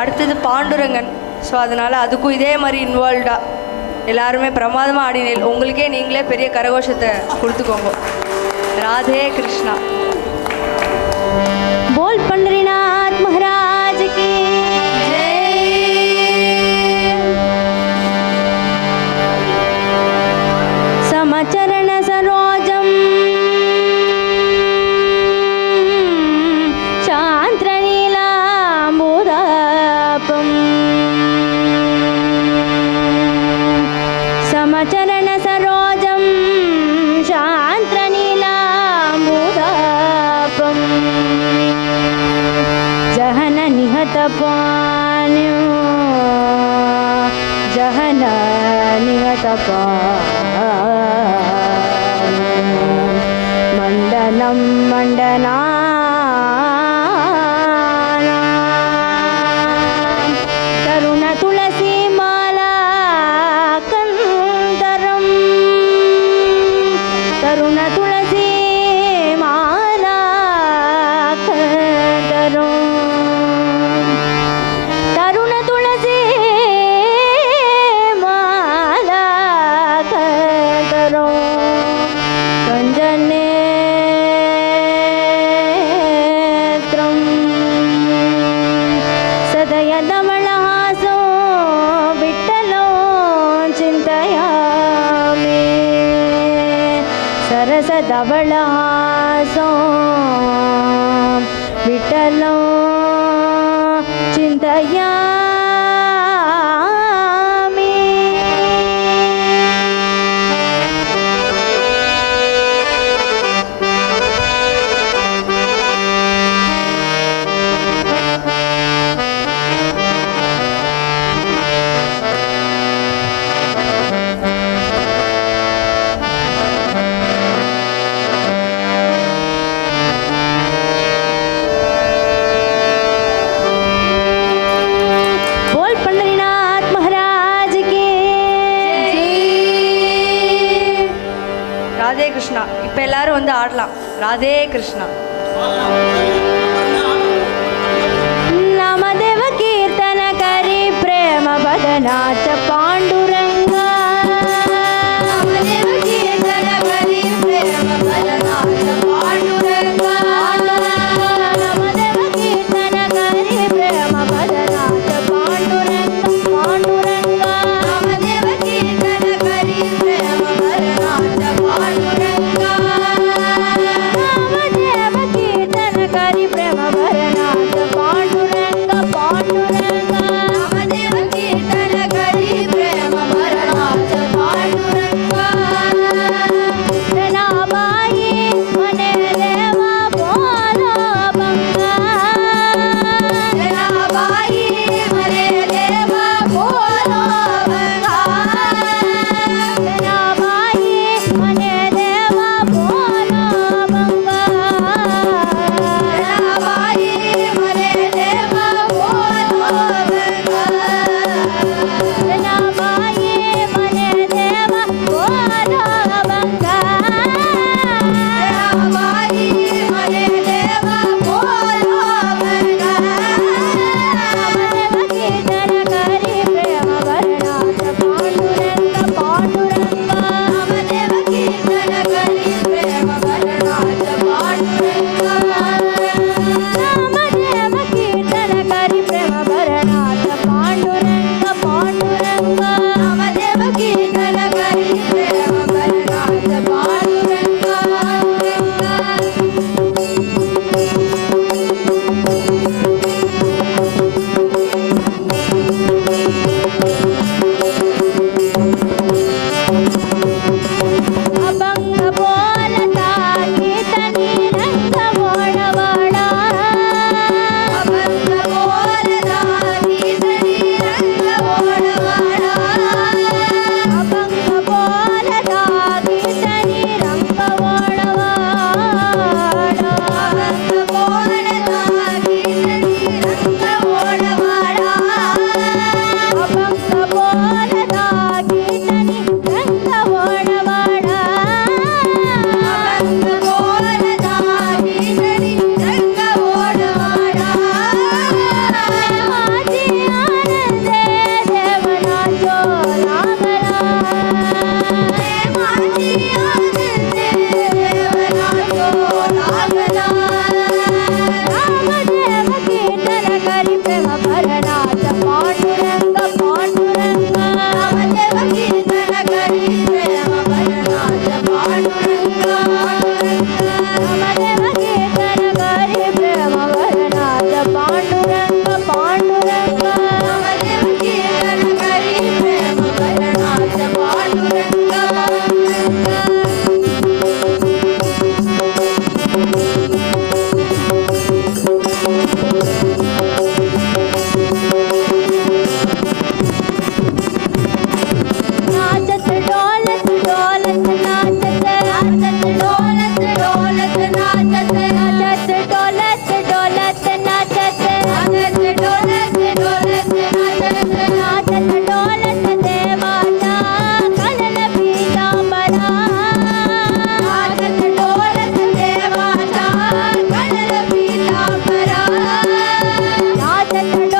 அடுத்தது பாண்டுரங்கன். ஸோ அதனால் அதுக்கும் இதே மாதிரி இன்வால்வ்டாக எல்லாருமே பிரமாதமாக ஆடினேன். உங்களுக்கே நீங்களே பெரிய கரகோஷத்தை கொடுத்துக்கோங்க. ராதே கிருஷ்ணா. बोल पंढरीनाथ महाराज की समचरण सरोजम शांत्रनीलाम्बुदापम समचरण सरोजम शांत्रनीलाम्बुदापम जहन निहतपान्यो जहन निहतपान्यो मंडनं मंडनानां तरुण तुलसी माला कंदरं तरुण तुलसी माला कंदरं तरुण तुलसी माला कंदरं कंजनेत्रं सदयदमलहासो विठ्ठलो चिन्तयामि सरसदवलहासो विठ्ठलो चिन्तयामि बोल पंढरीनाथ महाराज की ராதே கிருஷ்ணா. இப்போ எல்லாரும் வந்து ஆடலாம். ராதே கிருஷ்ணா. नामदेव कीर्तन करी प्रेम बदनाच पांडुरंगा नामदेव कीर्तन करी प्रेम बदनाच पांडुरंगा नामदेव कीर्तन करी प्रेम बदनाच पांडुरंगा पांडुरंगा नामदेव कीर्तन करी प्रेम बदनाच पांडुरंगा नामदेव कीर्तन करी करी प्रेम भरनाथ पांडुरंग पांडुरंग नामदेव कीर्तन करी प्रेम भरनाथ पांडुरंग नामदेव कीर्तन करी प्रेम भरनाथ पांडुरंग पांडुरंग नामदेव कीर्तन करी प्रेम भरनाथ पांडुरंग नाचत डोलत डोलत नाचत नाचत डोलत डोलत नाचत नाचत डोलत डोलत नाचत नाचत डोलत डोलत नाचत नाचत डोलत देवाचा कळल पीतांबरा नाचत डोलत देवाचा कळल पीतांबरा नाचत